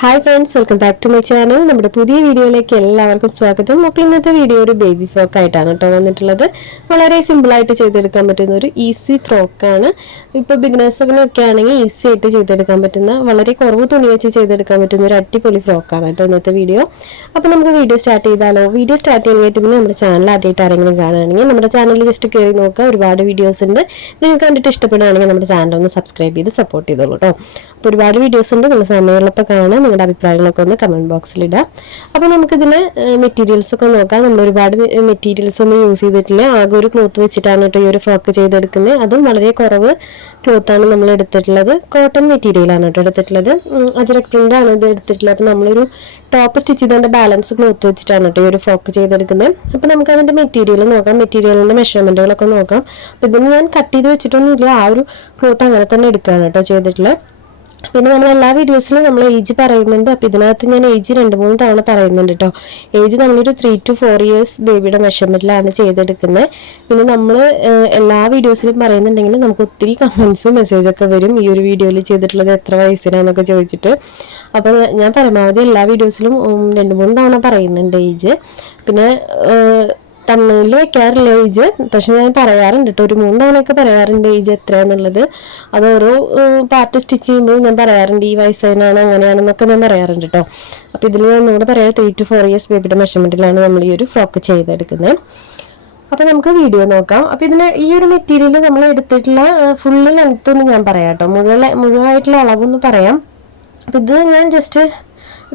Hi friends, welcome back to my channel. നമ്മുടെ പുതിയ വീഡിയോയിലേക്ക് എല്ലാവർക്കും സ്വാഗതം. അപ്പോൾ ഇന്നത്തെ വീഡിയോ ഒരു ബേബി ഫ്രോക്ക് ആയിട്ടാണ് കേട്ടോ വന്നിട്ടുള്ളത്. വളരെ സിമ്പിളായിട്ട് ചെയ്തെടുക്കാൻ പറ്റുന്ന ഒരു ഈസി ഫ്രോക്കാണ്. ഇപ്പോൾ ബിഗിനേഴ്സൊക്കെ ആണെങ്കിൽ ഈസി ആയിട്ട് ചെയ്തെടുക്കാൻ പറ്റുന്ന, വളരെ കുറവ് തുണി വെച്ച് ചെയ്തെടുക്കാൻ പറ്റുന്ന ഒരു അടിപൊളി ഫ്രോക്കാണ് കേട്ടോ ഇന്നത്തെ വീഡിയോ. അപ്പോൾ നമുക്ക് വീഡിയോ സ്റ്റാർട്ട് ചെയ്താലോ? വീഡിയോ സ്റ്റാർട്ട് ചെയ്യാനായിട്ട് പിന്നെ നമ്മുടെ ചാനൽ ആദ്യമായിട്ട് ആരെങ്കിലും കാണുകയാണെങ്കിൽ നമ്മുടെ ചാനൽ ജസ്റ്റ് കയറി നോക്കുക. ഒരുപാട് വീഡിയോസ് ഉണ്ട്. നിങ്ങൾക്ക് കണ്ടിട്ട് ഇഷ്ടപ്പെടുകയാണെങ്കിൽ നമ്മുടെ ചാനൽ ഒന്ന് സബ്സ്ക്രൈബ് ചെയ്ത് സപ്പോർട്ട് ചെയ്തോളൂ കേട്ടോ. അപ്പോൾ ഒരുപാട് വീഡിയോസ് ഉണ്ട്. നിങ്ങൾ സമയമുള്ളപ്പോൾ കാണാൻ നിങ്ങളുടെ അഭിപ്രായങ്ങളൊക്കെ ഒന്ന് കമൻറ്റ് ബോക്സിലിടാം. അപ്പോൾ നമുക്കിതിൽ മെറ്റീരിയൽസ് ഒക്കെ നോക്കാം. നമ്മൾ ഒരുപാട് മെറ്റീരിയൽസ് ഒന്നും യൂസ് ചെയ്തിട്ടില്ല. ആകെ ഒരു ക്ലോത്ത് വെച്ചിട്ടാണ് കേട്ടോ ഈ ഒരു ഫ്രോക്ക് ചെയ്തെടുക്കുന്നത്. അതും വളരെ കുറവ് ക്ലോത്താണ് നമ്മൾ എടുത്തിട്ടുള്ളത്. കോട്ടൺ മെറ്റീരിയലാണ് കേട്ടോ എടുത്തിട്ടുള്ളത്. അജറക് പ്രിൻ്റാണ് ഇത് എടുത്തിട്ടുള്ളത്. അപ്പോൾ നമ്മളൊരു ടോപ്പ് സ്റ്റിച്ച് ചെയ്തതിൻ്റെ ബാലൻസ് ക്ലോത്ത് വെച്ചിട്ടാണ് കേട്ടോ ഈ ഒരു ഫ്രോക്ക് ചെയ്തെടുക്കുന്നത്. അപ്പോൾ നമുക്ക് അതിൻ്റെ മെറ്റീരിയൽ നോക്കാം. മെറ്റീരിയലിൻ്റെ മെഷർമെൻറ്റുകളൊക്കെ നോക്കാം. അപ്പോൾ ഇതിന് ഞാൻ കട്ട് ചെയ്ത് വെച്ചിട്ടൊന്നുമില്ല. ആ ഒരു ക്ലോത്ത് അങ്ങനെ തന്നെ എടുക്കുകയാണ് കേട്ടോ ചെയ്തിട്ടുള്ളത്. പിന്നെ നമ്മൾ എല്ലാ വീഡിയോസിലും നമ്മൾ ഏജ് പറയുന്നുണ്ട്. അപ്പോൾ ഇതിനകത്ത് ഞാൻ ഏജ് 2-3 തവണ പറയുന്നുണ്ട് കേട്ടോ. ഏജ് നമ്മളൊരു 3 to 4 years ബേബിയുടെ മെഷർമെൻറ്റിലാണ് ചെയ്തെടുക്കുന്നത്. പിന്നെ നമ്മൾ എല്ലാ വീഡിയോസിലും പറയുന്നുണ്ടെങ്കിൽ നമുക്ക് ഒത്തിരി കമൻസും മെസ്സേജൊക്കെ വരും ഈ ഒരു വീഡിയോയിൽ ചെയ്തിട്ടുള്ളത് എത്ര വയസ്സിനാന്നൊക്കെ ചോദിച്ചിട്ട്. അപ്പോൾ ഞാൻ പരമാവധി എല്ലാ വീഡിയോസിലും 2-3 തവണ പറയുന്നുണ്ട് ഏജ്. പിന്നെ തമ്മിൽ വെക്കാറില്ല ഏജ്, പക്ഷെ ഞാൻ പറയാറുണ്ട് കേട്ടോ. ഒരു 3 തവണയൊക്കെ പറയാറുണ്ട് ഏജ് എത്രയാണെന്നുള്ളത്. അത് ഓരോ പാർട്ട് സ്റ്റിച്ച് ചെയ്യുമ്പോൾ ഞാൻ പറയാറുണ്ട് ഈ വയസ്സതിനാണ് അങ്ങനെയാണെന്നൊക്കെ ഞാൻ പറയാറുണ്ട് കേട്ടോ. അപ്പോൾ ഇതിൽ ഞാൻ നിങ്ങളുടെ പറയാം 3 to 4 years ബേബിയുടെ മെഷർമെൻറ്റിലാണ് നമ്മൾ ഈ ഒരു ഫ്രോക്ക് ചെയ്തെടുക്കുന്നത്. അപ്പോൾ നമുക്ക് വീഡിയോ നോക്കാം. അപ്പോൾ ഇതിന് ഈ ഒരു മെറ്റീരിയൽ നമ്മൾ എടുത്തിട്ടുള്ള ഫുള്ള് ലെങ്ത് ഒന്ന് ഞാൻ പറയാം കേട്ടോ. മുഴുവനായിട്ടുള്ള അളവൊന്ന് പറയാം. അപ്പോൾ ഇത് ഞാൻ ജസ്റ്റ്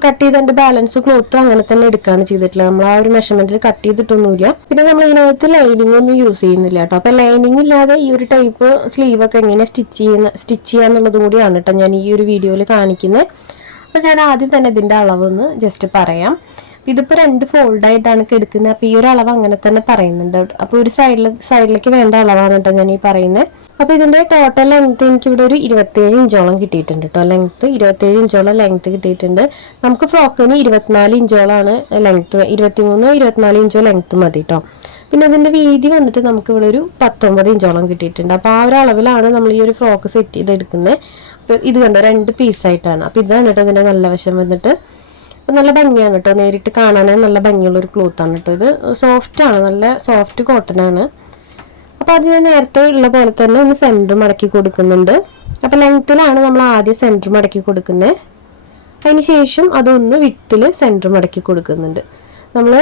കട്ട് ചെയ്ത് എൻ്റെ ബാലൻസ് ക്ലോത്ത് അങ്ങനെ തന്നെ എടുക്കുകയാണ് ചെയ്തിട്ടുള്ളത്. നമ്മൾ ആ ഒരു മെഷർമെന്റിൽ കട്ട് ചെയ്തിട്ടൊന്നുമില്ല. പിന്നെ നമ്മൾ ഇതിനകത്ത് ലൈനിങ് ഒന്നും യൂസ് ചെയ്യുന്നില്ല കേട്ടോ. അപ്പോൾ ലൈനിങ് ഇല്ലാതെ ഈ ഒരു ടൈപ്പ് സ്ലീവൊക്കെ എങ്ങനെ സ്റ്റിച്ച് ചെയ്യാന്നുള്ളതും കൂടിയാണ് കേട്ടോ ഞാൻ ഈ ഒരു വീഡിയോയിൽ കാണിക്കുന്നത്. അപ്പോൾ ഞാൻ ആദ്യം തന്നെ ഇതിൻ്റെ അളവൊന്ന് ജസ്റ്റ് പറയാം. ഇതിപ്പോൾ 2 ഫോൾഡായിട്ടാണ് എടുക്കുന്നത്. അപ്പോൾ ഈ ഒരു അളവ് അങ്ങനെ തന്നെ പറയുന്നുണ്ട്. അപ്പോൾ ഒരു സൈഡിലേക്ക് വേണ്ട അളവാണ് കേട്ടോ ഞാൻ ഈ പറയുന്നത്. അപ്പോൾ ഇതിൻ്റെ ടോട്ടൽ ലെങ്ത്ത് എനിക്കിവിടെ ഒരു 27 ഇഞ്ചോളം കിട്ടിയിട്ടുണ്ട് കേട്ടോ. ലെങ്ത്ത് 27 ഇഞ്ചോളം ലെങ്ത്ത് കിട്ടിയിട്ടുണ്ട്. നമുക്ക് ഫ്രോക്കിന് 24 ഇഞ്ചോളാണ് ലെങ്ത്ത്. 23-24 ഇഞ്ചോ ലെങ്ത്ത് മതി കേട്ടോ. പിന്നെ അതിൻ്റെ വീതി വന്നിട്ട് നമുക്കിവിടെ ഒരു 19 ഇഞ്ചോളം കിട്ടിയിട്ടുണ്ട്. അപ്പോൾ ആ ഒരു അളവിലാണ് നമ്മൾ ഈ ഒരു ഫ്രോക്ക് സെറ്റ് ചെയ്തെടുക്കുന്നത്. അപ്പോൾ ഇത് കണ്ടോ 2 പീസായിട്ടാണ്. അപ്പോൾ ഇതാണ് കേട്ടോ ഇതിൻ്റെ നല്ല വശം വന്നിട്ട്. അപ്പോൾ നല്ല ഭംഗിയാണ് കേട്ടോ, നേരിട്ട് കാണാനായി നല്ല ഭംഗിയുള്ളൊരു ക്ലോത്താണ് കേട്ടോ. ഇത് സോഫ്റ്റാണ്, നല്ല സോഫ്റ്റ് കോട്ടനാണ്. അപ്പോൾ അത് ഞാൻ നേരത്തെ ഉള്ള പോലെ തന്നെ ഒന്ന് സെൻറ്റർ മടക്കി കൊടുക്കുന്നുണ്ട്. അപ്പോൾ ലെങ്ത്തിലാണ് നമ്മൾ ആദ്യം സെൻറ്റർ മടക്കി കൊടുക്കുന്നത്. അതിന് ശേഷം അതൊന്ന് വിട്ടിൽ സെൻറ്റർ മടക്കി കൊടുക്കുന്നുണ്ട്. നമ്മൾ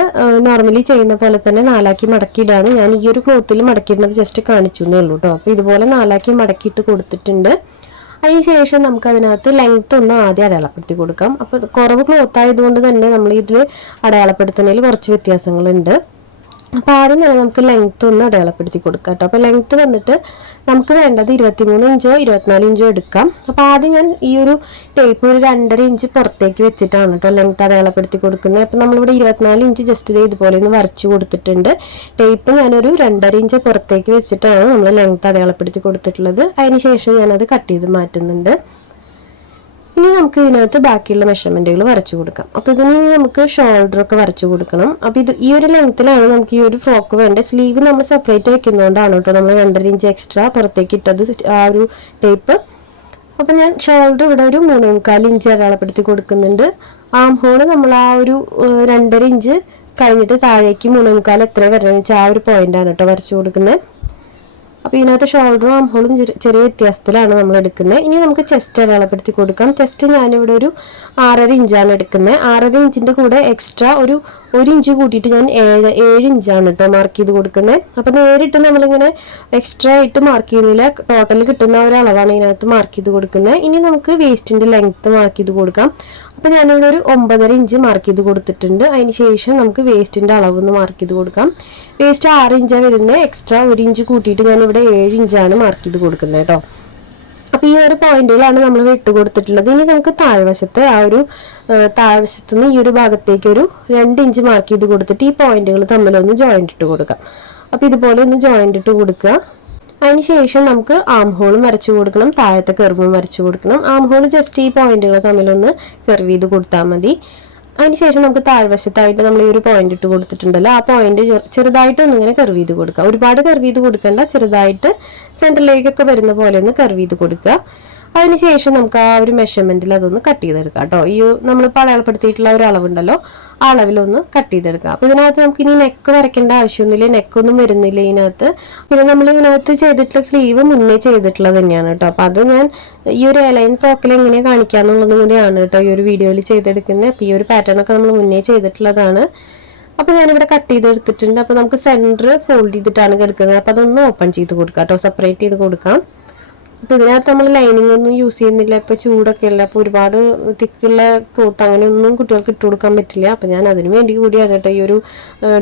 നോർമലി ചെയ്യുന്ന പോലെ തന്നെ 4ആക്കി മടക്കിയിടാണ്. ഞാൻ ഈ ഒരു ക്ലോത്തിൽ മടക്കിയിടുന്നത് ജസ്റ്റ് കാണിച്ചു എന്നേ ഉള്ളൂ കേട്ടോ. അപ്പോൾ ഇതുപോലെ 4ആക്കി മടക്കിയിട്ട് കൊടുത്തിട്ടുണ്ട്. അതിന് ശേഷം നമുക്ക് അതിനകത്ത് ലെങ്ത്ത് ഒന്ന് ആദ്യം അടയാളപ്പെടുത്തി കൊടുക്കാം. അപ്പോൾ കുറവ് ക്ലോത്ത് ആയതുകൊണ്ട് തന്നെ നമ്മൾ ഇതിൽ അടയാളപ്പെടുത്തുന്നതിൽ കുറച്ച് വ്യത്യാസങ്ങളുണ്ട്. അപ്പോൾ ആദ്യം തന്നെ നമുക്ക് ലെങ്ത്ത് ഒന്ന് അടയാളപ്പെടുത്തി കൊടുക്കാം കേട്ടോ. അപ്പോൾ ലെങ്ത്ത് വന്നിട്ട് നമുക്ക് വേണ്ടത് 23 ഇഞ്ചോ 24 ഇഞ്ചോ എടുക്കാം. അപ്പോൾ ആദ്യം ഞാൻ ഈ ഒരു ടേപ്പ് ഒരു 2.5 ഇഞ്ച് പുറത്തേക്ക് വെച്ചിട്ടാണ് കേട്ടോ ലെങ്ത്ത് അടയാളപ്പെടുത്തി കൊടുക്കുന്നത്. അപ്പോൾ നമ്മളിവിടെ 24 ഇഞ്ച് ജസ്റ്റ് ഇതുപോലെ ഒന്ന് വരച്ച് കൊടുത്തിട്ടുണ്ട്. ടേപ്പ് ഞാനൊരു 2.5 ഇഞ്ച് പുറത്തേക്ക് വെച്ചിട്ടാണ് നമ്മൾ ലെങ്ത്ത് അടയാളപ്പെടുത്തി കൊടുത്തിട്ടുള്ളത്. അതിന് ശേഷം ഞാനത് കട്ട് ചെയ്ത് മാറ്റുന്നുണ്ട്. ഇനി നമുക്ക് ഇതിനകത്ത് ബാക്കിയുള്ള മെഷർമെൻറ്റുകൾ വരച്ചു കൊടുക്കാം. അപ്പോൾ ഇതിന് നമുക്ക് ഷോൾഡറൊക്കെ വരച്ചു കൊടുക്കണം. അപ്പോൾ ഇത് ഈ ഒരു ലെങ്ത്തിലാണ് നമുക്ക് ഈ ഒരു ഫ്രോക്ക് വേണ്ടത്. സ്ലീവ് നമ്മൾ സെപ്പറേറ്റ് വെക്കുന്നതുകൊണ്ടാണ് കേട്ടോ നമ്മൾ 2.5 ഇഞ്ച് എക്സ്ട്രാ പുറത്തേക്ക് ഇട്ടത് ആ ഒരു ടേപ്പ്. അപ്പോൾ ഞാൻ ഷോൾഡർ ഇവിടെ ഒരു 3.25 ഇഞ്ച് അടയാളപ്പെടുത്തി കൊടുക്കുന്നുണ്ട്. ആം ഹോള് നമ്മൾ ആ ഒരു 2.5 ഇഞ്ച് കഴിഞ്ഞിട്ട് താഴേക്ക് 3.25 എത്ര വരുന്നതെന്ന് വെച്ചാൽ ആ ഒരു പോയിന്റാണ് കേട്ടോ വരച്ചു കൊടുക്കുന്നത്. അപ്പോൾ ഇതിനകത്ത് ഷോൾഡറും ആം ഹോളും ചെറിയ വ്യത്യാസത്തിലാണ് നമ്മൾ എടുക്കുന്നത്. ഇനി നമുക്ക് ചെസ്റ്റ് അടയാളപ്പെടുത്തി കൊടുക്കാം. ചെസ്റ്റ് ഞാനിവിടെ ഒരു 6.5 ഇഞ്ചാണ് എടുക്കുന്നത്. 6.5 ഇഞ്ചിൻ്റെ കൂടെ എക്സ്ട്രാ ഒരു ഇഞ്ച് കൂട്ടിയിട്ട് ഞാൻ 7 ഇഞ്ചാണ് കേട്ടോ മാർക്ക് ചെയ്ത് കൊടുക്കുന്നത്. അപ്പോൾ നേരിട്ട് നമ്മളിങ്ങനെ എക്സ്ട്രാ ആയിട്ട് മാർക്ക് ചെയ്യുന്നില്ല. ടോട്ടൽ കിട്ടുന്ന ഒരളവാണ് ഇതിനകത്ത് മാർക്ക് ചെയ്ത് കൊടുക്കുന്നത്. ഇനി നമുക്ക് വേസ്റ്റിൻ്റെ ലെങ്ത്ത് മാർക്ക് ചെയ്ത് കൊടുക്കാം. അപ്പോൾ ഞാനിവിടെ ഒരു 9.5 ഇഞ്ച് മാർക്ക് ചെയ്ത് കൊടുത്തിട്ടുണ്ട്. അതിന് ശേഷം നമുക്ക് വേസ്റ്റിൻ്റെ അളവൊന്ന് മാർക്ക് ചെയ്ത് കൊടുക്കാം. വേസ്റ്റ് 6 ഇഞ്ചാണ് വരുന്നത്. എക്സ്ട്രാ 1 ഇഞ്ച് കൂട്ടിയിട്ട് ഞാനിവിടെ 7 ഇഞ്ചാണ് മാർക്ക് ചെയ്ത് കൊടുക്കുന്നത് കേട്ടോ. അപ്പോൾ ഈ ഒരു പോയിന്റുകളാണ് നമ്മൾ വിട്ട് കൊടുത്തിട്ടുള്ളത്. ഇനി നമുക്ക് താഴ്വശത്ത് ആ ഒരു താഴ്വശത്ത് നിന്ന് ഈ ഒരു ഭാഗത്തേക്ക് ഒരു 2 ഇഞ്ച് മാർക്ക് ചെയ്ത് കൊടുത്തിട്ട് ഈ പോയിന്റുകൾ തമ്മിലൊന്ന് ജോയിന്റ് ഇട്ട് കൊടുക്കാം. അപ്പോൾ ഇതുപോലെ ഒന്ന് ജോയിന്റ് ഇട്ട് കൊടുക്കുക. അതിന് ശേഷം നമുക്ക് ആം ഹോളും വരച്ചു കൊടുക്കണം, താഴത്തെ കർവും വരച്ചു കൊടുക്കണം. ആം ഹോൾ ജസ്റ്റ് ഈ പോയിന്റുകൾ തമ്മിലൊന്ന് കർവ് ചെയ്ത് കൊടുത്താൽ മതി. അതിനുശേഷം നമുക്ക് താഴ്വശത്തായിട്ട് നമ്മൾ ഈ ഒരു പോയിന്റ് ഇട്ട് കൊടുത്തിട്ടുണ്ടല്ലോ, ആ പോയിന്റ് ചെറുതായിട്ട് ഒന്നിങ്ങനെ കർവ് ചെയ്ത് കൊടുക്കുക. ഒരുപാട് കർവ് ചെയ്ത് കൊടുക്കേണ്ട, ചെറുതായിട്ട് സെൻറ്ററിലേക്കൊക്കെ വരുന്ന പോലെ ഒന്ന് കർവ് ചെയ്ത് കൊടുക്കുക. അതിനുശേഷം നമുക്ക് ആ ഒരു മെഷർമെൻറ്റിൽ അതൊന്ന് കട്ട് ചെയ്തെടുക്കാം കേട്ടോ. ഈ നമ്മളിപ്പോൾ അടയാളപ്പെടുത്തിയിട്ടുള്ള ഒരു അളവുണ്ടല്ലോ, ആ അളവിലൊന്ന് കട്ട് ചെയ്തെടുക്കാം. അപ്പോൾ ഇതിനകത്ത് നമുക്ക് ഇനി നെക്ക് വരയ്ക്കേണ്ട ആവശ്യമൊന്നുമില്ല, നെക്കൊന്നും വരുന്നില്ല ഇതിനകത്ത്. പിന്നെ നമ്മൾ ഇതിനകത്ത് ചെയ്തിട്ടുള്ള സ്ലീവ് മുന്നേ ചെയ്തിട്ടുള്ളത് തന്നെയാണ് കേട്ടോ. അപ്പോൾ അത് ഞാൻ ഈ ഒരു എലൈൻ ഫ്രോക്കിൽ എങ്ങനെയാണ് കാണിക്കാന്നുള്ളതും കൂടിയാണ് കേട്ടോ ഈ ഒരു വീഡിയോയിൽ ചെയ്തെടുക്കുന്നത്. അപ്പോൾ ഈ ഒരു പാറ്റേണൊക്കെ നമ്മൾ മുന്നേ ചെയ്തിട്ടുള്ളതാണ്. അപ്പോൾ ഞാനിവിടെ കട്ട് ചെയ്തെടുത്തിട്ടുണ്ട്. അപ്പോൾ നമുക്ക് സെൻറ്റർ ഫോൾഡ് ചെയ്തിട്ടാണ് കിടക്കുന്നത്. അപ്പോൾ അതൊന്ന് ഓപ്പൺ ചെയ്ത് കൊടുക്കാം കേട്ടോ, സെപ്പറേറ്റ് ചെയ്ത് കൊടുക്കാം. അപ്പോൾ ഇതിനകത്ത് നമ്മൾ ലൈനിങ് ഒന്നും യൂസ് ചെയ്യുന്നില്ല, ഇപ്പോൾ ചൂടൊക്കെ ഉള്ള, അപ്പോൾ ഒരുപാട് തിക്കുള്ള ക്ലോത്ത് അങ്ങനെയൊന്നും കുട്ടികൾക്ക് ഇട്ട് കൊടുക്കാൻ പറ്റില്ല. അപ്പോൾ ഞാൻ അതിന് വേണ്ടി കൂടിയാണ് കേട്ടോ ഈ ഒരു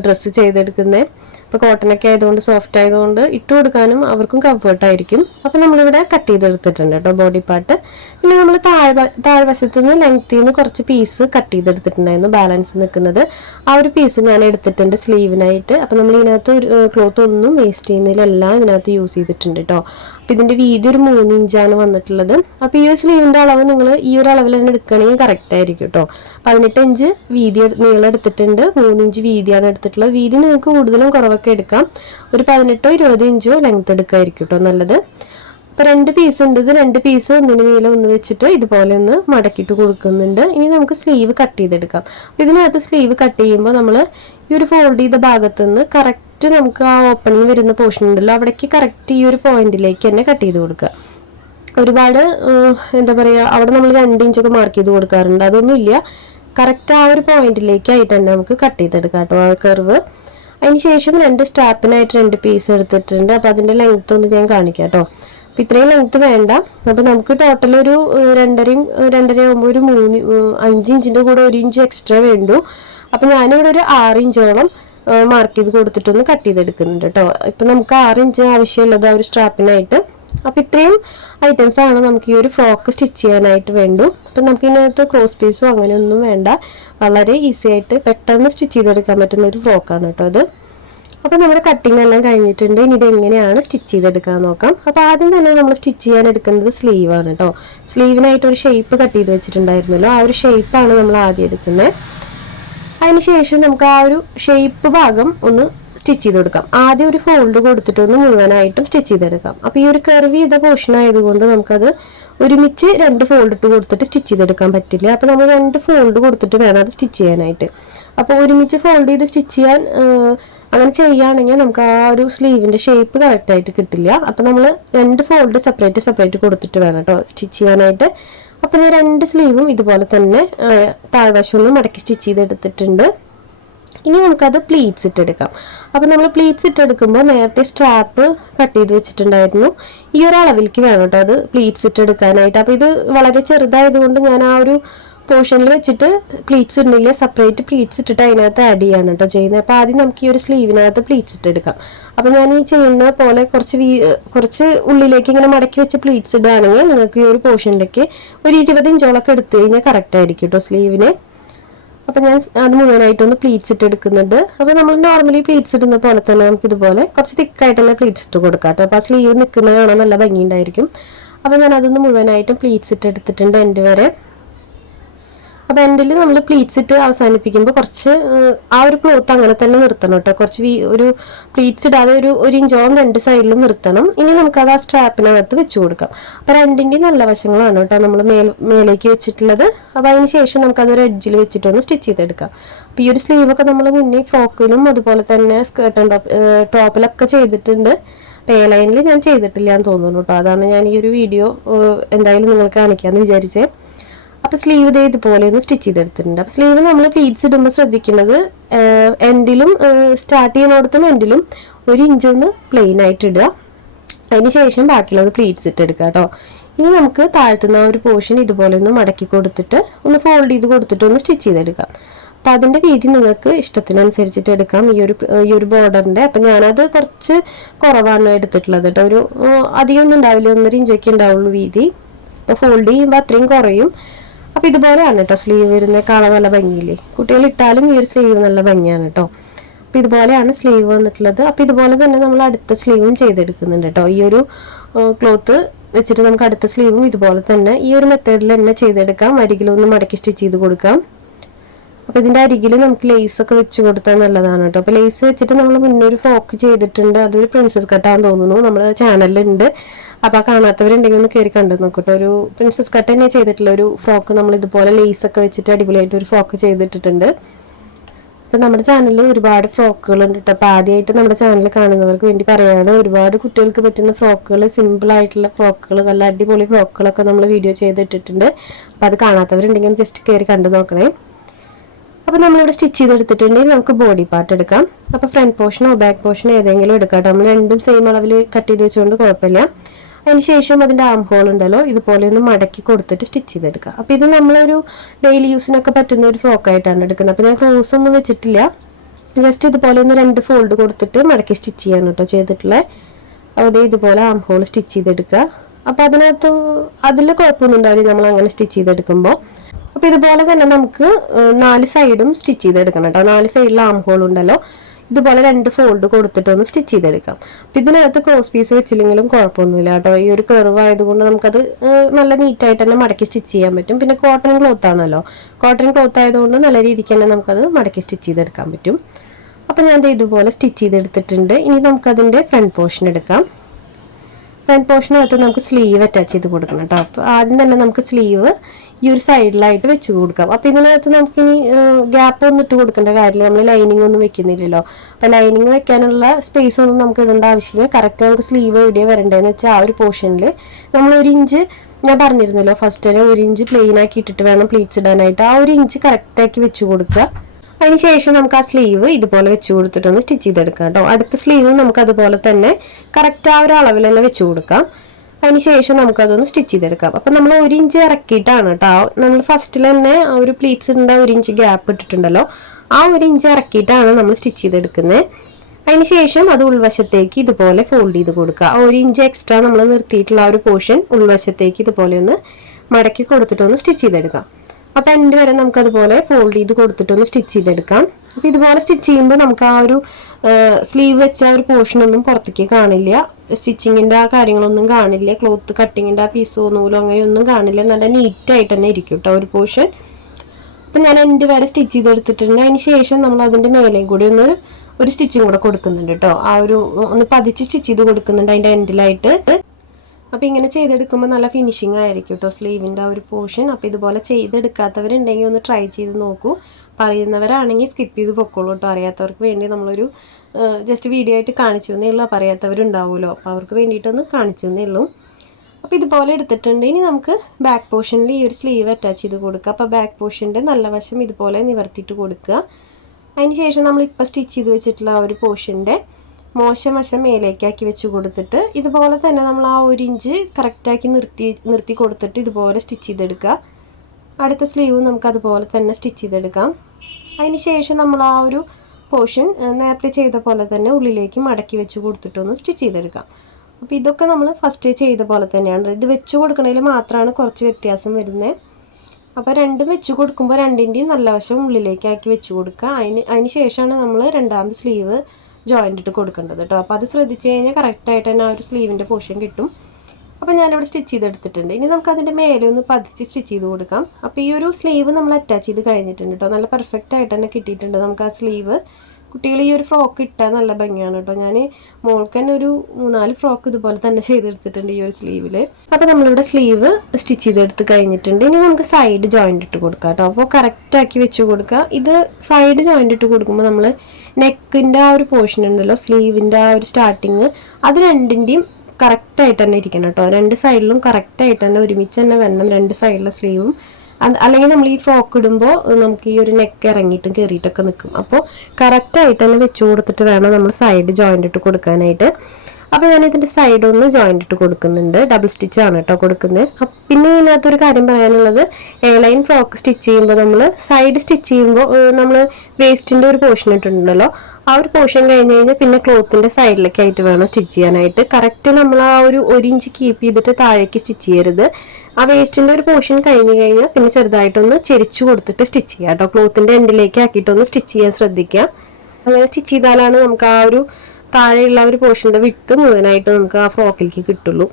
ഡ്രസ്സ് ചെയ്തെടുക്കുന്നത്. ഇപ്പോൾ കോട്ടനൊക്കെ ആയതുകൊണ്ട്, സോഫ്റ്റ് ആയതുകൊണ്ട് ഇട്ട് കൊടുക്കാനും അവർക്കും കംഫർട്ടായിരിക്കും. അപ്പോൾ നമ്മളിവിടെ കട്ട് ചെയ്തെടുത്തിട്ടുണ്ട് കേട്ടോ ബോഡി പാർട്ട്. പിന്നെ നമ്മൾ താഴ്വശത്ത് നിന്ന് ലെങ്ത്തിൽ നിന്ന് കുറച്ച് പീസ് കട്ട് ചെയ്തെടുത്തിട്ടുണ്ടായിരുന്നു, ബാലൻസ് നിൽക്കുന്നത്. ആ ഒരു പീസ് ഞാൻ എടുത്തിട്ടുണ്ട് സ്ലീവിനായിട്ട്. അപ്പോൾ നമ്മൾ ഇതിനകത്ത് ക്ലോത്ത് ഒന്നും വേസ്റ്റ് ചെയ്യുന്നതിലെല്ലാം ഇതിനകത്ത് യൂസ് ചെയ്തിട്ടുണ്ട് കേട്ടോ. അപ്പോൾ ഇതിൻ്റെ വീതി ഒരു 3 ഇഞ്ചാണ് വന്നിട്ടുള്ളത്. അപ്പോൾ ഈ ഒരു സ്ലീവിൻ്റെ അളവ് നിങ്ങൾ ഈ ഒരു അളവിൽ തന്നെ എടുക്കുകയാണെങ്കിൽ കറക്റ്റ് ആയിരിക്കും കേട്ടോ. 18 ഇഞ്ച് വീതി നീളം എടുത്തിട്ടുണ്ട്, 3 ഇഞ്ച് വീതിയാണ് എടുത്തിട്ടുള്ളത്. വീതി നിങ്ങൾക്ക് കൂടുതലും കുറവൊക്കെ എടുക്കാം. ഒരു 18 20 ഇഞ്ചോ ലെങ്ത് എടുക്കായിരിക്കും കേട്ടോ നല്ലത്. അപ്പോൾ 2 പീസ് ഉണ്ട്. ഇത് 2 പീസ് ഒന്നിന് നീളം ഒന്ന് വെച്ചിട്ട് ഇതുപോലെ ഒന്ന് മടക്കിയിട്ട് കൊടുക്കുന്നുണ്ട്. ഇനി നമുക്ക് സ്ലീവ് കട്ട് ചെയ്തെടുക്കാം. അപ്പോൾ ഇതിനകത്ത് സ്ലീവ് കട്ട് ചെയ്യുമ്പോൾ നമ്മൾ ഈ ഒരു ഫോൾഡ് ചെയ്ത ഭാഗത്തു നിന്ന് കറക്റ്റ് നമുക്ക് ആ ഓപ്പണിങ് വരുന്ന പോർഷൻ ഉണ്ടല്ലോ, അവിടേക്ക് കറക്റ്റ് ഈ ഒരു പോയിന്റിലേക്ക് തന്നെ കട്ട് ചെയ്ത് കൊടുക്കുക. ഒരുപാട് എന്താ പറയുക, അവിടെ നമ്മൾ 2 ഇഞ്ചൊക്കെ മാർക്ക് ചെയ്ത് കൊടുക്കാറുണ്ട്, അതൊന്നും ഇല്ല. കറക്റ്റ് ആ ഒരു പോയിന്റിലേക്കായിട്ട് തന്നെ നമുക്ക് കട്ട് ചെയ്തെടുക്കാം കേട്ടോ ആ കർവ്. അതിന് ശേഷം 2 സ്റ്റാപ്പിനായിട്ട് 2 പീസ് എടുത്തിട്ടുണ്ട്. അപ്പോൾ അതിൻ്റെ ലെങ്ത്ത് ഒന്ന് ഞാൻ കാണിക്കാം കേട്ടോ. അപ്പോൾ ഇത്രയും ലെങ്ത്ത് വേണ്ട. അപ്പോൾ നമുക്ക് ടോട്ടൽ ഒരു 2.5 ആകുമ്പോൾ ഒരു 5 ഇഞ്ചിൻ്റെ കൂടെ 1 ഇഞ്ച് എക്സ്ട്രാ വേണ്ടു. അപ്പോൾ ഞാനിവിടെ ഒരു 6 ഇഞ്ചോളം മാർക്ക് ചെയ്ത് കൊടുത്തിട്ടൊന്ന് കട്ട് ചെയ്തെടുക്കുന്നുണ്ട് കേട്ടോ. ഇപ്പം നമുക്ക് 6 ഇഞ്ച് ആവശ്യമുള്ളത് ആ ഒരു സ്ട്രാപ്പിനായിട്ട്. അപ്പോൾ ഇത്രയും ഐറ്റംസ് ആണ് നമുക്ക് ഈ ഒരു ഫ്രോക്ക് സ്റ്റിച്ച് ചെയ്യാനായിട്ട് വേണ്ടു. അപ്പം നമുക്ക് ഇതിനകത്ത് ക്രോസ് പീസോ അങ്ങനെയൊന്നും വേണ്ട, വളരെ ഈസി ആയിട്ട് പെട്ടെന്ന് സ്റ്റിച്ച് ചെയ്തെടുക്കാൻ പറ്റുന്ന ഒരു ഫ്രോക്കാണ് കേട്ടോ അത്. അപ്പോൾ നമ്മുടെ കട്ടിങ് എല്ലാം കഴിഞ്ഞിട്ടുണ്ട്. ഇനി ഇതെങ്ങനെയാണ് സ്റ്റിച്ച് ചെയ്തെടുക്കാൻ നോക്കാം. അപ്പോൾ ആദ്യം തന്നെ നമ്മൾ സ്റ്റിച്ച് ചെയ്യാൻ എടുക്കുന്നത് സ്ലീവാണ് കേട്ടോ. സ്ലീവിനായിട്ട് ഒരു ഷേപ്പ് കട്ട് ചെയ്ത് വെച്ചിട്ടുണ്ടായിരുന്നല്ലോ, ആ ഒരു ഷേപ്പാണ് നമ്മൾ ആദ്യം എടുക്കുന്നത്. അതിനുശേഷം നമുക്ക് ആ ഒരു ഷേപ്പ് ഭാഗം ഒന്ന് സ്റ്റിച്ച് ചെയ്ത് കൊടുക്കാം. ആദ്യം ഒരു ഫോൾഡ് കൊടുത്തിട്ടൊന്ന് മുഴുവനായിട്ടും സ്റ്റിച്ച് ചെയ്തെടുക്കാം. അപ്പോൾ ഈ ഒരു കർവ് ചെയ്ത പോർഷൻ ആയതുകൊണ്ട് നമുക്കത് ഒരുമിച്ച് 2 ഫോൾഡ് ഇട്ട് കൊടുത്തിട്ട് സ്റ്റിച്ച് ചെയ്തെടുക്കാൻ പറ്റില്ല. അപ്പോൾ നമ്മൾ 2 ഫോൾഡ് കൊടുത്തിട്ട് വേണം അത് സ്റ്റിച്ച് ചെയ്യാനായിട്ട്. അപ്പോൾ ഒരുമിച്ച് ഫോൾഡ് ചെയ്ത് സ്റ്റിച്ച് ചെയ്യാൻ അങ്ങനെ ചെയ്യുകയാണെങ്കിൽ നമുക്ക് ആ ഒരു സ്ലീവിൻ്റെ ഷേപ്പ് കറക്റ്റായിട്ട് കിട്ടില്ല. അപ്പോൾ നമ്മൾ 2 ഫോൾഡ് സെപ്പറേറ്റ് കൊടുത്തിട്ട് വേണം കേട്ടോ സ്റ്റിച്ച് ചെയ്യാനായിട്ട്. അപ്പോൾ ഞാൻ 2 സ്ലീവും ഇതുപോലെ തന്നെ താഴ്വശം ഒന്ന് മടക്കി സ്റ്റിച്ച് ചെയ്തെടുത്തിട്ടുണ്ട്. ഇനി നമുക്കത് പ്ലീറ്റ്സ് ഇട്ടെടുക്കാം. അപ്പോൾ നമ്മൾ പ്ലീറ്റ്സ് ഇട്ടെടുക്കുമ്പോൾ നേരത്തെ സ്ട്രാപ്പ് കട്ട് ചെയ്ത് വെച്ചിട്ടുണ്ടായിരുന്നു, ഈ ഒരു അളവിലേക്ക് വേണം കേട്ടോ അത് പ്ലീറ്റ്സ് ഇട്ടെടുക്കാനായിട്ട്. അപ്പോൾ ഇത് വളരെ ചെറുതായതുകൊണ്ട് ഞാൻ ആ ഒരു പോർഷനിൽ വെച്ചിട്ട് പ്ലീറ്റ്സ് ഇടുന്നില്ല, സെപ്പറേറ്റ് പ്ലീറ്റ്സ് ഇട്ടിട്ട് അതിനകത്ത് ആഡ് ചെയ്യാണ് കേട്ടോ ചെയ്യുന്നത്. അപ്പോൾ ആദ്യം നമുക്ക് ഈ ഒരു സ്ലീവിനകത്ത് പ്ലീറ്റ്സ് ഇട്ടെടുക്കാം. അപ്പോൾ ഞാൻ ഈ ചെയ്യുന്ന പോലെ കുറച്ച് ഉള്ളിലേക്ക് ഇങ്ങനെ മടക്കി വെച്ച് പ്ലീറ്റ്സ് ഇടുകയാണെങ്കിൽ നിങ്ങൾക്ക് ഈ ഒരു പോർഷനിലേക്ക് ഒരു 20 ഇഞ്ചോളൊക്കെ എടുത്തു കഴിഞ്ഞാൽ കറക്റ്റ് ആയിരിക്കും കേട്ടോ സ്ലീവിന്. അപ്പോൾ ഞാൻ അത് മുഴുവനായിട്ടൊന്ന് പ്ലീറ്റ്സ് ഇട്ടെടുക്കുന്നുണ്ട്. അപ്പോൾ നമ്മൾ നോർമലി പ്ലീറ്റ്സ് ഇടുന്ന പോലെ തന്നെ നമുക്ക് ഇതുപോലെ കുറച്ച് തിക്കായിട്ടുള്ള പ്ലീറ്റ്സ് ഇട്ട് കൊടുക്കാം കേട്ടോ. അപ്പോൾ ആ സ്ലീവ് നിൽക്കുന്നത് കാണാൻ നല്ല ഭംഗിയുണ്ടായിരിക്കും. അപ്പോൾ ഞാൻ അതൊന്ന് മുഴുവനായിട്ടും പ്ലീറ്റ്സ് ഇട്ടെടുത്തിട്ടുണ്ട് എൻഡ് വരെ. അപ്പോൾ എൻഡിൽ നമ്മൾ പ്ലീറ്റ്സ് ഇട്ട് അവസാനിപ്പിക്കുമ്പോൾ കുറച്ച് ആ ഒരു ക്ലോത്ത് അങ്ങനെ തന്നെ നിർത്തണം കേട്ടോ. കുറച്ച് ഒരു പ്ലീറ്റ്സ് ഇടാതെ ഒരു ഇഞ്ചോളം 2 സൈഡിലും നിർത്തണം. ഇനി നമുക്കത് ആ സ്ട്രാപ്പിനകത്ത് വെച്ച് കൊടുക്കാം. അപ്പോൾ 2ൻ്റെയും നല്ല വശങ്ങളാണ് കേട്ടോ നമ്മൾ മേലേക്ക് വെച്ചിട്ടുള്ളത്. അപ്പോൾ അതിന് ശേഷം നമുക്കതൊരു എഡ്ജിൽ വെച്ചിട്ടൊന്ന് സ്റ്റിച്ച് ചെയ്തെടുക്കാം. അപ്പോൾ ഈ ഒരു സ്ലീവൊക്കെ നമ്മൾ മുന്നേ ഫ്രോക്കിലും അതുപോലെ തന്നെ സ്കേർട്ട് ആൻഡ് ടോപ്പിലൊക്കെ ചെയ്തിട്ടുണ്ട്. പേ ലൈനിൽ ഞാൻ ചെയ്തിട്ടില്ല എന്ന് തോന്നുന്നു കേട്ടോ. അതാണ് ഞാൻ ഈ ഒരു വീഡിയോ എന്തായാലും നിങ്ങൾക്ക് കാണിക്കാമെന്ന് വിചാരിച്ചേ. അപ്പോൾ സ്ലീവ് ഇതുപോലെ ഒന്ന് സ്റ്റിച്ച് ചെയ്തെടുത്തിട്ടുണ്ട്. അപ്പോൾ സ്ലീവ് നമ്മൾ പ്ലീറ്റ്സ് ഇടുമ്പോൾ ശ്രദ്ധിക്കേണ്ടത് എൻഡിലും സ്റ്റാർട്ട് ചെയ്യുന്നിടത്തും എൻഡിലും 1 ഇഞ്ച് ഒന്ന് പ്ലെയിൻ ആയിട്ട് ഇടുക. അതിന് ശേഷം ബാക്കിയുള്ളത് പ്ലീറ്റ്സ് ഇട്ടെടുക്കുക കേട്ടോ. ഇനി നമുക്ക് താഴ്ത്തുന്ന ഒരു പോർഷൻ ഇതുപോലെ ഒന്ന് മടക്കി കൊടുത്തിട്ട് ഒന്ന് ഫോൾഡ് ചെയ്ത് കൊടുത്തിട്ട് ഒന്ന് സ്റ്റിച്ച് ചെയ്തെടുക്കാം. അപ്പോൾ അതിൻ്റെ വീതി നിങ്ങൾക്ക് ഇഷ്ടത്തിനനുസരിച്ചിട്ട് എടുക്കാം ഈ ഒരു ബോർഡറിൻ്റെ. അപ്പം ഞാനത് കുറച്ച് കുറവാണ് എടുത്തിട്ടുള്ളത് കേട്ടോ. ഒരു അധികം ഒന്നും ഉണ്ടാവില്ല, 1.5 ഇഞ്ചൊക്കെ ഉണ്ടാവുള്ളൂ വീതി. അപ്പോൾ ഫോൾഡ് ചെയ്യുമ്പോൾ അത്രയും കുറയും. അപ്പോൾ ഇതുപോലെയാണ് കേട്ടോ സ്ലീവ് വരുന്നത്. കാണാൻ നല്ല ഭംഗിയില്ലേ, കുട്ടികൾ ഇട്ടാലും ഈ ഒരു സ്ലീവ് നല്ല ഭംഗിയാണ് കേട്ടോ. അപ്പോൾ ഇതുപോലെയാണ് സ്ലീവ് വന്നിട്ടുള്ളത്. അപ്പോൾ ഇതുപോലെ തന്നെ നമ്മൾ അടുത്ത സ്ലീവും ചെയ്തെടുക്കുന്നുണ്ട് കേട്ടോ. ഈ ഒരു ക്ലോത്ത് വെച്ചിട്ട് നമുക്ക് അടുത്ത സ്ലീവും ഇതുപോലെ തന്നെ ഈ ഒരു മെത്തേഡിൽ തന്നെ ചെയ്തെടുക്കാം. അരികിലൊന്ന് മടക്കി സ്റ്റിച്ച് ചെയ്ത് കൊടുക്കാം. അപ്പോൾ ഇതിൻ്റെ അരികിൽ നമുക്ക് ലേസൊക്കെ വെച്ച് കൊടുത്താൽ നല്ലതാണ് കേട്ടോ. അപ്പോൾ ലേസ് വെച്ചിട്ട് നമ്മൾ മുന്നേ ഒരു ഫ്രോക്ക് ചെയ്തിട്ടുണ്ട്, അതൊരു പ്രിൻസസ് കട്ടാന്ന് തോന്നുന്നു, നമ്മുടെ ചാനലിലുണ്ട്. അപ്പോൾ കാണാത്തവരുണ്ടെങ്കിൽ ഒന്ന് കയറി കണ്ടു നോക്കട്ടോ. ഒരു പ്രിൻസസ് കട്ട് തന്നെ ചെയ്തിട്ടുള്ള ഒരു ഫ്രോക്ക് നമ്മൾ ഇതുപോലെ ലേസൊക്കെ വെച്ചിട്ട് അടിപൊളിയായിട്ട് ഒരു ഫ്രോക്ക് ചെയ്തിട്ടിട്ടുണ്ട്. അപ്പം നമ്മുടെ ചാനലിൽ ഒരുപാട് ഫ്രോക്കുകളുണ്ട് കേട്ടോ. അപ്പോൾ ആദ്യമായിട്ട് നമ്മുടെ ചാനൽ കാണുന്നവർക്ക് വേണ്ടി പറയുകയാണ്, ഒരുപാട് കുട്ടികൾക്ക് പറ്റുന്ന ഫ്രോക്കുകൾ, സിമ്പിളായിട്ടുള്ള ഫ്രോക്കുകൾ, നല്ല അടിപൊളി ഫ്രോക്കുകളൊക്കെ നമ്മൾ വീഡിയോ ചെയ്തിട്ടിട്ടുണ്ട്. അപ്പോൾ അത് കാണാത്തവരുണ്ടെങ്കിൽ ജസ്റ്റ് കയറി കണ്ടു നോക്കണേ. അപ്പോൾ നമ്മളിവിടെ സ്റ്റിച്ച് ചെയ്തെടുത്തിട്ടുണ്ടെങ്കിൽ നമുക്ക് ബോഡി പാർട്ട് എടുക്കാം. അപ്പോൾ ഫ്രണ്ട് പോർഷനോ ബാക്ക് പോർഷനോ ഏതെങ്കിലും എടുക്കാം. നമ്മൾ രണ്ടും സെയിം അളവിൽ കട്ട് ചെയ്ത് വെച്ചുകൊണ്ട് കുഴപ്പമില്ല. അതിനുശേഷം അതിൻ്റെ ആം ഹോൾ ഉണ്ടല്ലോ, ഇതുപോലെ ഒന്ന് മടക്കി കൊടുത്തിട്ട് സ്റ്റിച്ച് ചെയ്തെടുക്കുക. അപ്പോൾ ഇത് നമ്മളൊരു ഡെയിലി യൂസിനൊക്കെ പറ്റുന്ന ഒരു ഫ്രോക്കായിട്ടാണ് എടുക്കുന്നത്. അപ്പോൾ ഞാൻ ക്ലോസ് ഒന്നും വെച്ചിട്ടില്ല, ജസ്റ്റ് ഇതുപോലെ ഒന്ന് 2 ഫോൾഡ് കൊടുത്തിട്ട് മടക്കി സ്റ്റിച്ച് ചെയ്യാൻ കേട്ടോ ചെയ്തിട്ടുള്ളത്. അപ്പോൾ ഇതുപോലെ ആം ഹോൾ സ്റ്റിച്ച് ചെയ്തെടുക്കുക. അപ്പോൾ അതിൽ കുഴപ്പമൊന്നും ഉണ്ടാവില്ല നമ്മൾ അങ്ങനെ സ്റ്റിച്ച് ചെയ്തെടുക്കുമ്പോൾ. അപ്പോൾ ഇതുപോലെ തന്നെ നമുക്ക് 4 സൈഡും സ്റ്റിച്ച് ചെയ്തെടുക്കണം കേട്ടോ. 4 സൈഡിൽ ആം ഹോൾ ഉണ്ടല്ലോ, ഇതുപോലെ 2 ഫോൾഡ് കൊടുത്തിട്ടൊന്ന് സ്റ്റിച്ച് ചെയ്തെടുക്കാം. അപ്പം ഇതിനകത്ത് ക്രോസ് പീസ് വെച്ചില്ലെങ്കിലും കുഴപ്പമൊന്നുമില്ല കേട്ടോ. ഈ ഒരു കർവ് ആയതുകൊണ്ട് നമുക്കത് നല്ല നീറ്റായിട്ട് തന്നെ മടക്കി സ്റ്റിച്ച് ചെയ്യാൻ പറ്റും. പിന്നെ കോട്ടൺ ക്ലോത്ത് ആണല്ലോ, കോട്ടൺ ക്ലോത്ത് ആയതുകൊണ്ട് നല്ല രീതിക്ക് തന്നെ നമുക്കത് മടക്കി സ്റ്റിച്ച് ചെയ്തെടുക്കാൻ പറ്റും. അപ്പം ഞാൻ ഇതുപോലെ സ്റ്റിച്ച് ചെയ്തെടുത്തിട്ടുണ്ട്. ഇനി നമുക്കതിൻ്റെ ഫ്രണ്ട് പോർഷൻ എടുക്കാം. ഫ്രണ്ട് പോർഷനകത്ത് നമുക്ക് സ്ലീവ് അറ്റാച്ച് ചെയ്ത് കൊടുക്കണം കേട്ടോ. അപ്പോൾ ആദ്യം തന്നെ നമുക്ക് സ്ലീവ് ഈ ഒരു സൈഡിലായിട്ട് വെച്ച് കൊടുക്കാം. അപ്പോൾ ഇതിനകത്ത് നമുക്കിനി ഗ്യാപ്പ് ഒന്നും ഇട്ട് കൊടുക്കേണ്ട കാര്യമില്ല, നമ്മൾ ലൈനിങ് ഒന്നും വെക്കുന്നില്ലല്ലോ. അപ്പോൾ ലൈനിങ് വെക്കാനുള്ള സ്പേസ് ഒന്നും നമുക്ക് ഇടേണ്ട ആവശ്യമില്ല. കറക്റ്റ് നമുക്ക് സ്ലീവ് എവിടെയോ വരേണ്ടതെന്ന് വെച്ചാൽ ആ ഒരു പോർഷനിൽ നമ്മൾ 1 ഇഞ്ച്, ഞാൻ പറഞ്ഞിരുന്നല്ലോ ഫസ്റ്റ് തന്നെ 1 ഇഞ്ച് പ്ലെയിൻ ആക്കി ഇട്ടിട്ട് വേണം പ്ലീറ്റ്സ് ഇടാനായിട്ട്. ആ 1 ഇഞ്ച് കറക്റ്റാക്കി വെച്ച് കൊടുക്കുക. അതിനുശേഷം നമുക്ക് ആ സ്ലീവ് ഇതുപോലെ വെച്ച് കൊടുത്തിട്ടൊന്ന് സ്റ്റിച്ച് ചെയ്തെടുക്കാം കേട്ടോ. അടുത്ത സ്ലീവ് നമുക്ക് അതുപോലെ തന്നെ കറക്റ്റ് ആ ഒരു അളവിൽ തന്നെ വെച്ച് കൊടുക്കാം. അതിനുശേഷം നമുക്കതൊന്ന് സ്റ്റിച്ച് ചെയ്തെടുക്കാം. അപ്പം നമ്മൾ 1 ഇഞ്ച് ഇറക്കിയിട്ടാണ് കേട്ടോ, നമ്മൾ ഫസ്റ്റിൽ തന്നെ ആ ഒരു പ്ലീറ്റ്സിൻ്റെ 1 ഇഞ്ച് ഗ്യാപ്പ് ഇട്ടിട്ടുണ്ടല്ലോ, ആ 1 ഇഞ്ച് ഇറക്കിയിട്ടാണ് നമ്മൾ സ്റ്റിച്ച് ചെയ്തെടുക്കുന്നത്. അതിനുശേഷം അത് ഉൾവശത്തേക്ക് ഇതുപോലെ ഫോൾഡ് ചെയ്ത് കൊടുക്കുക. ആ 1 ഇഞ്ച് എക്സ്ട്രാ നമ്മൾ നിർത്തിയിട്ടുള്ള ആ ഒരു പോർഷൻ ഉൾവശത്തേക്ക് ഇതുപോലെ ഒന്ന് മടക്കി കൊടുത്തിട്ടൊന്ന് സ്റ്റിച്ച് ചെയ്തെടുക്കാം. അപ്പോൾ എൻഡ് വരെ നമുക്കതുപോലെ ഫോൾഡ് ചെയ്ത് കൊടുത്തിട്ടൊന്ന് സ്റ്റിച്ച് ചെയ്തെടുക്കാം. അപ്പോൾ ഇതുപോലെ സ്റ്റിച്ച് ചെയ്യുമ്പോൾ നമുക്ക് ആ ഒരു സ്ലീവ് വെച്ച ആ ഒരു പോർഷനൊന്നും പുറത്തേക്ക് കാണില്ല, സ്റ്റിച്ചിങ്ങിൻ്റെ ആ കാര്യങ്ങളൊന്നും കാണില്ല, ക്ലോത്ത് കട്ടിങ്ങിൻ്റെ ആ പീസോ നൂലോ അങ്ങനെയൊന്നും കാണില്ല, നല്ല നീറ്റായിട്ട് തന്നെ ഇരിക്കും കേട്ടോ ഒരു പോർഷൻ. അപ്പം ഞാൻ എൻഡ് വരെ സ്റ്റിച്ച് ചെയ്തെടുത്തിട്ടുണ്ട്. അതിന് ശേഷം നമ്മൾ അതിൻ്റെ മേലെയും കൂടി ഒരു സ്റ്റിച്ചിങ് കൂടെ കൊടുക്കുന്നുണ്ട് കേട്ടോ. ആ ഒരു ഒന്ന് പതിച്ച് സ്റ്റിച്ച് ചെയ്ത് കൊടുക്കുന്നുണ്ട് അതിൻ്റെ എൻഡിലായിട്ട്. അപ്പോൾ ഇങ്ങനെ ചെയ്തെടുക്കുമ്പോൾ നല്ല ഫിനിഷിങ് ആയിരിക്കും കേട്ടോ സ്ലീവിൻ്റെ ആ ഒരു പോർഷൻ. അപ്പോൾ ഇതുപോലെ ചെയ്തെടുക്കാത്തവരുണ്ടെങ്കിൽ ഒന്ന് ട്രൈ ചെയ്ത് നോക്കൂ. പറയുന്നവരാണെങ്കിൽ സ്കിപ്പ് ചെയ്ത് പൊക്കോളൂ കേട്ടോ. അറിയാത്തവർക്ക് വേണ്ടി നമ്മളൊരു ജസ്റ്റ് വീഡിയോ ആയിട്ട് കാണിച്ചു എന്നേ ഉള്ളൂ. അപ്പോൾ അറിയാത്തവരുണ്ടാവുമല്ലോ, അപ്പോൾ അവർക്ക് വേണ്ടിയിട്ടൊന്ന് കാണിച്ചു എന്നേ ഉള്ളൂ. അപ്പോൾ ഇതുപോലെ എടുത്തിട്ടുണ്ട്. ഇനി നമുക്ക് ബാക്ക് പോർഷനിൽ ഈ ഒരു സ്ലീവ് അറ്റാച്ച് ചെയ്ത് കൊടുക്കുക. അപ്പോൾ ബാക്ക് പോർഷൻ്റെ നല്ല വശം ഇതുപോലെ നിവർത്തിയിട്ട് കൊടുക്കുക. അതിന് ശേഷം നമ്മളിപ്പോൾ സ്റ്റിച്ച് ചെയ്ത് വെച്ചിട്ടുള്ള ആ ഒരു പോർഷൻ്റെ മോശം വശം മേലേക്കാക്കി വെച്ച് കൊടുത്തിട്ട് ഇതുപോലെ തന്നെ നമ്മൾ ആ 1 ഇഞ്ച് കറക്റ്റാക്കി നിർത്തി കൊടുത്തിട്ട് ഇതുപോലെ സ്റ്റിച്ച് ചെയ്തെടുക്കുക. അടുത്ത സ്ലീവ് നമുക്ക് അതുപോലെ തന്നെ സ്റ്റിച്ച് ചെയ്തെടുക്കാം. അതിന് ശേഷം നമ്മൾ ആ ഒരു പോർഷൻ നേരത്തെ ചെയ്ത പോലെ തന്നെ ഉള്ളിലേക്ക് മടക്കി വെച്ച് കൊടുത്തിട്ടൊന്ന് സ്റ്റിച്ച് ചെയ്തെടുക്കാം. അപ്പോൾ ഇതൊക്കെ നമ്മൾ ഫസ്റ്റ് ചെയ്ത പോലെ തന്നെയാണ്. ഇത് വെച്ച് കൊടുക്കണതിൽ മാത്രമാണ് കുറച്ച് വ്യത്യാസം വരുന്നത്. അപ്പോൾ രണ്ടും വെച്ച് കൊടുക്കുമ്പോൾ രണ്ടിൻ്റെയും നല്ല വശം ഉള്ളിലേക്കാക്കി വെച്ച് കൊടുക്കുക. അതിന് ശേഷമാണ് നമ്മൾ രണ്ടാമത് സ്ലീവ് ജോയിൻ്റ് ഇട്ട് കൊടുക്കേണ്ടത് കേട്ടോ. അപ്പോൾ അത് ശ്രദ്ധിച്ച് കഴിഞ്ഞാൽ കറക്റ്റായിട്ട് തന്നെ ആ ഒരു സ്ലീവിൻ്റെ പോർഷൻ കിട്ടും. അപ്പോൾ ഞാനിവിടെ സ്റ്റിച്ച് ചെയ്തെടുത്തിട്ടുണ്ട്. ഇനി നമുക്ക് അതിൻ്റെ മേലെ ഒന്ന് പതിച്ച് സ്റ്റിച്ച് ചെയ്ത് കൊടുക്കാം. അപ്പോൾ ഈ ഒരു സ്ലീവ് നമ്മൾ അറ്റാച്ച് ചെയ്ത് കഴിഞ്ഞിട്ടുണ്ട് കേട്ടോ. നല്ല പെർഫെക്റ്റ് ആയിട്ട് തന്നെ കിട്ടിയിട്ടുണ്ട് നമുക്ക് ആ സ്ലീവ്. കുട്ടികൾ ഈ ഒരു ഫ്രോക്ക് ഇട്ടാൽ നല്ല ഭംഗിയാണ് കേട്ടോ. ഞാൻ മോൾക്ക് തന്നെ ഒരു 3-4 ഫ്രോക്ക് ഇതുപോലെ തന്നെ ചെയ്തെടുത്തിട്ടുണ്ട് ഈ ഒരു സ്ലീവിൽ. അപ്പോൾ നമ്മളിവിടെ സ്ലീവ് സ്റ്റിച്ച് ചെയ്തെടുത്ത് കഴിഞ്ഞിട്ടുണ്ട്. ഇനി നമുക്ക് സൈഡ് ജോയിൻ്റ് ഇട്ട് കൊടുക്കാം കേട്ടോ. അപ്പോൾ കറക്റ്റാക്കി വെച്ച് കൊടുക്കുക. ഇത് സൈഡ് ജോയിൻ്റ് ഇട്ട് കൊടുക്കുമ്പോൾ നമ്മൾ നെക്കിൻ്റെ ആ ഒരു പോർഷൻ ഉണ്ടല്ലോ, സ്ലീവിൻ്റെ ആ ഒരു സ്റ്റാർട്ടിങ്, അത് രണ്ടിൻ്റെയും കറക്റ്റായിട്ട് തന്നെ ഇരിക്കണം കേട്ടോ. 2 സൈഡിലും കറക്റ്റായിട്ട് തന്നെ ഒരുമിച്ച് തന്നെ വരണം 2 സൈഡിലെ സ്ലീവും. അല്ലെങ്കിൽ നമ്മൾ ഈ ഫ്രോക്ക് ഇടുമ്പോൾ നമുക്ക് ഈ ഒരു നെക്ക് ഇറങ്ങിയിട്ടും കയറിയിട്ടൊക്കെ നിൽക്കും. അപ്പോൾ കറക്റ്റായിട്ട് തന്നെ വെച്ച് കൊടുത്തിട്ട് വേണം നമ്മൾ സൈഡ് ജോയിൻ്റ് ഇട്ട് കൊടുക്കാനായിട്ട്. അപ്പോൾ ഞാൻ ഇതിൻ്റെ സൈഡ് ഒന്ന് ജോയിൻ്റ് ഇട്ട് കൊടുക്കുന്നുണ്ട്. ഡബിൾ സ്റ്റിച്ചാണ് കേട്ടോ കൊടുക്കുന്നത്. പിന്നെ ഇതിനകത്തൊരു കാര്യം പറയാനുള്ളത്, എയർലൈൻ ഫ്രോക്ക് സ്റ്റിച്ച് ചെയ്യുമ്പോൾ നമ്മൾ സൈഡ് സ്റ്റിച്ച് ചെയ്യുമ്പോൾ നമ്മൾ വേസ്റ്റിൻ്റെ ഒരു പോർഷൻ ഇട്ടിട്ടുണ്ടല്ലോ, ആ ഒരു പോർഷൻ കഴിഞ്ഞ് കഴിഞ്ഞാൽ പിന്നെ ക്ലോത്തിൻ്റെ സൈഡിലേക്ക് ആയിട്ട് വേണം സ്റ്റിച്ച് ചെയ്യാനായിട്ട്. കറക്റ്റ് നമ്മൾ ആ ഒരു 1 ഇഞ്ച് കീപ്പ് ചെയ്തിട്ട് താഴേക്ക് സ്റ്റിച്ച് ചെയ്യരുത്. ആ വേസ്റ്റിൻ്റെ ഒരു പോർഷൻ കഴിഞ്ഞ് കഴിഞ്ഞാൽ പിന്നെ ചെറുതായിട്ടൊന്ന് ചെരിച്ചു കൊടുത്തിട്ട് സ്റ്റിച്ച് ചെയ്യുക കേട്ടോ. ക്ലോത്തിൻ്റെ എൻഡിലേക്ക് ആക്കിയിട്ടൊന്ന് സ്റ്റിച്ച് ചെയ്യാൻ ശ്രദ്ധിക്കുക. അങ്ങനെ സ്റ്റിച്ച് ചെയ്താലാണ് നമുക്ക് ആ ഒരു താഴെയുള്ള ഒരു പോർഷൻ്റെ വിട്ട് മുഴുവനായിട്ട് നമുക്ക് ആ ഫ്രോക്കിലേക്ക് കിട്ടുള്ളൂ.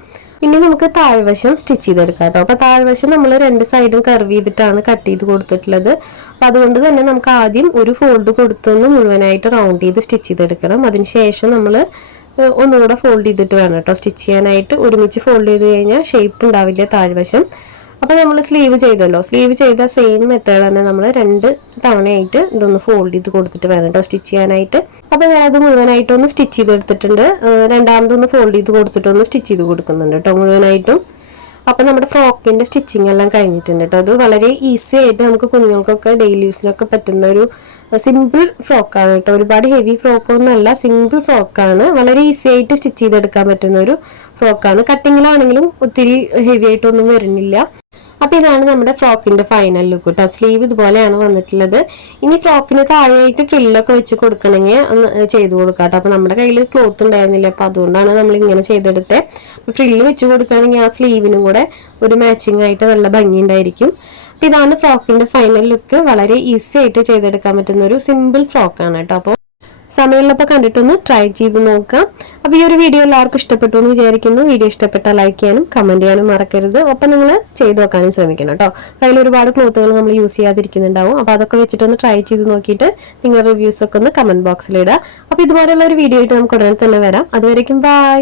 ഇനി നമുക്ക് താഴ്വശം സ്റ്റിച്ച് ചെയ്തെടുക്കാം കേട്ടോ. അപ്പോൾ താഴ്വശം നമ്മൾ രണ്ട് സൈഡും കർവ് ചെയ്തിട്ടാണ് കട്ട് ചെയ്ത് കൊടുത്തിട്ടുള്ളത്. അപ്പോൾ അതുകൊണ്ട് തന്നെ നമുക്ക് ആദ്യം ഒരു ഫോൾഡ് കൊടുത്തൊന്ന് മുഴുവനായിട്ട് റൗണ്ട് ചെയ്ത് സ്റ്റിച്ച് ചെയ്തെടുക്കണം. അതിനുശേഷം നമ്മൾ ഒന്നുകൂടെ ഫോൾഡ് ചെയ്തിട്ട് വേണം കേട്ടോ സ്റ്റിച്ച് ചെയ്യാനായിട്ട്. ഒരുമിച്ച് ഫോൾഡ് ചെയ്ത് കഴിഞ്ഞാൽ ഷേപ്പ് ഉണ്ടാവില്ല താഴ്വശം. അപ്പോൾ നമ്മൾ സ്ലീവ് ചെയ്തല്ലോ, സ്ലീവ് ചെയ്ത സെയിം മെത്തേഡ് തന്നെ നമ്മൾ 2 തവണയായിട്ട് ഇതൊന്ന് ഫോൾഡ് ചെയ്ത് കൊടുത്തിട്ട് വേണം കേട്ടോ സ്റ്റിച്ച് ചെയ്യാനായിട്ട്. അപ്പോൾ ഞാനത് മുഴുവനായിട്ടൊന്ന് സ്റ്റിച്ച് ചെയ്തെടുത്തിട്ടുണ്ട്. രണ്ടാമതൊന്ന് ഫോൾഡ് ചെയ്ത് കൊടുത്തിട്ടൊന്ന് സ്റ്റിച്ച് ചെയ്ത് കൊടുക്കുന്നുണ്ട് കേട്ടോ മുഴുവനായിട്ടും. അപ്പോൾ നമ്മുടെ ഫ്രോക്കിൻ്റെ സ്റ്റിച്ചിങ് എല്ലാം കഴിഞ്ഞിട്ടുണ്ട് കേട്ടോ. അത് വളരെ ഈസി ആയിട്ട് നമുക്ക് കുഞ്ഞുങ്ങൾക്കൊക്കെ ഡെയിലി യൂസിനൊക്കെ പറ്റുന്ന ഒരു സിമ്പിൾ ഫ്രോക്കാണ് കേട്ടോ. ഒരുപാട് ഹെവി ഫ്രോക്കൊന്നുമല്ല, സിമ്പിൾ ഫ്രോക്കാണ്. വളരെ ഈസി ആയിട്ട് സ്റ്റിച്ച് ചെയ്തെടുക്കാൻ പറ്റുന്ന ഒരു ഫ്രോക്കാണ്. കട്ടിങ്ങിലാണെങ്കിലും ഒത്തിരി ഹെവി ആയിട്ടൊന്നും വരുന്നില്ല. അപ്പോൾ ഇതാണ് നമ്മുടെ ഫ്രോക്കിന്റെ ഫൈനൽ ലുക്ക് കേട്ടോ. സ്ലീവ് ഇതുപോലെയാണ് വന്നിട്ടുള്ളത്. ഇനി ഫ്രോക്കിന് താഴെയായിട്ട് ഫ്രില്ലൊക്കെ വെച്ച് കൊടുക്കണമെങ്കിൽ ചെയ്ത് കൊടുക്കാം കേട്ടോ. അപ്പോൾ നമ്മുടെ കയ്യിൽ ക്ലോത്ത് ഉണ്ടായിരുന്നില്ല, അപ്പോൾ അതുകൊണ്ടാണ് നമ്മൾ ഇങ്ങനെ ചെയ്തെടുത്തത്. അപ്പോൾ ഫ്രില്ല് വെച്ച് കൊടുക്കുകയാണെങ്കിൽ ആ സ്ലീവിനും കൂടെ ഒരു മാച്ചിങ് ആയിട്ട് നല്ല ഭംഗി ഉണ്ടായിരിക്കും. അപ്പോൾ ഇതാണ് ഫ്രോക്കിന്റെ ഫൈനൽ ലുക്ക്. വളരെ ഈസി ആയിട്ട് ചെയ്തെടുക്കാൻ പറ്റുന്ന ഒരു സിമ്പിൾ ഫ്രോക്കാണ് കേട്ടോ. അപ്പോൾ സമയമുള്ളപ്പോൾ കണ്ടിട്ടൊന്ന് ട്രൈ ചെയ്ത് നോക്കാം. അപ്പോൾ ഈ ഒരു വീഡിയോ എല്ലാവർക്കും ഇഷ്ടപ്പെട്ടു എന്ന് വിചാരിക്കുന്നു. വീഡിയോ ഇഷ്ടപ്പെട്ടാൽ ലൈക്ക് ചെയ്യാനും കമൻറ്റ് ചെയ്യാനും മറക്കരുത്. ഒപ്പം നിങ്ങൾ ചെയ്ത് നോക്കാനും ശ്രമിക്കണം കേട്ടോ. അതിൽ ഒരുപാട് ക്ലോത്തുകൾ നമ്മൾ യൂസ് ചെയ്യാതിരിക്കുന്നുണ്ടാവും. അപ്പോൾ അതൊക്കെ വെച്ചിട്ടൊന്ന് ട്രൈ ചെയ്ത് നോക്കിയിട്ട് നിങ്ങളുടെ റിവ്യൂസ് ഒക്കെ ഒന്ന് കമൻറ്റ് ബോക്സിൽ ഇടുക. അപ്പോൾ ഇതുപോലെയുള്ള ഒരു വീഡിയോ ആയിട്ട് നമുക്ക് ഉടനെ തന്നെ വരാം. അതുവരേക്കും ബൈ.